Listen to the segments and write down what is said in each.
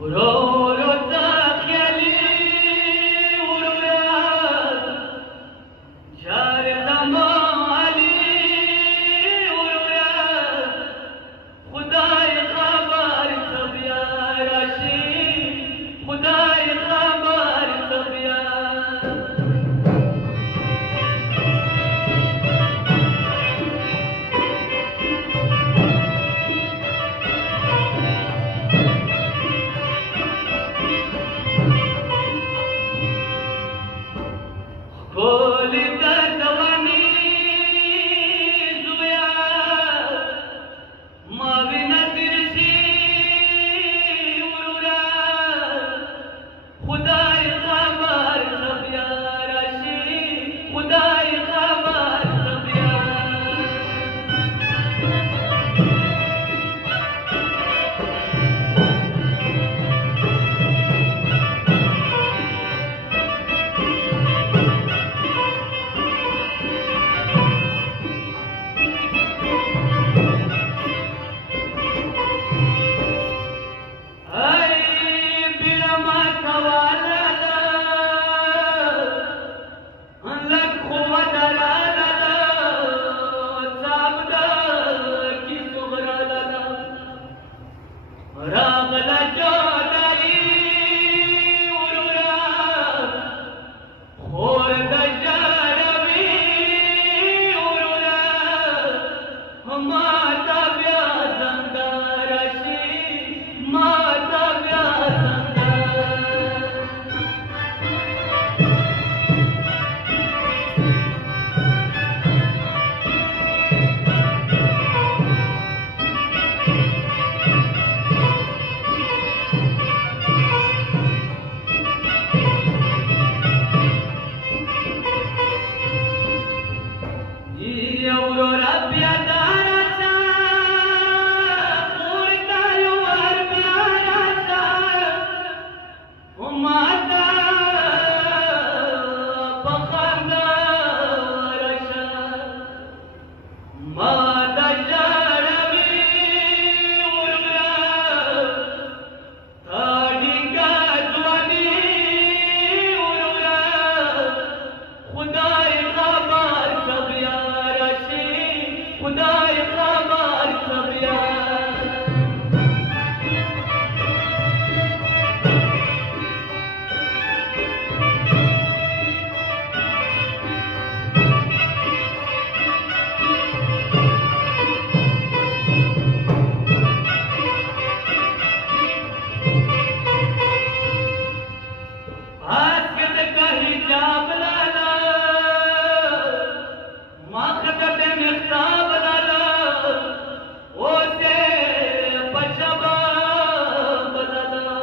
ورورو تخیلی ورورات جار دمالی ورورات خدای خبر تبیارشی خدای خبر تبیار کولی دردوانی زویا ماوی نترسی ورورا خدای خبر تبیارشی خدای خبر تبیار راغلا جادلی ورورا خور دجارمی ورورا ماتا بیا زندارشی ماتا بیا زندار Aurora piadarasa, murtayo armarasa, umata pakhandarasa, mata jarami urura, thadiga dwani urura, khudai khabar tabiar खुदाई खबर तबियार आस्कत का हिजाब लाला माखदत मिख्ताब लाला ओसे पशबा बदला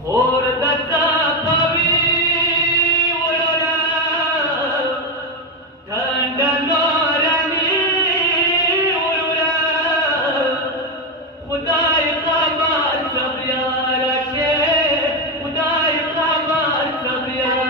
खोर दता पवी उररा ठंडलोरनी उररा खुदाई खबर तबियार से खुदाई खबर तबियार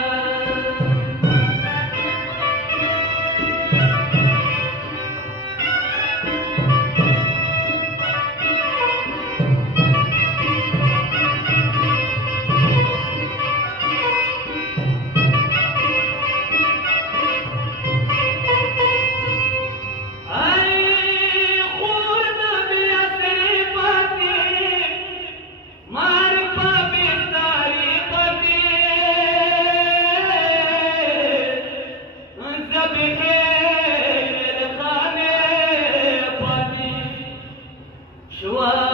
Sure.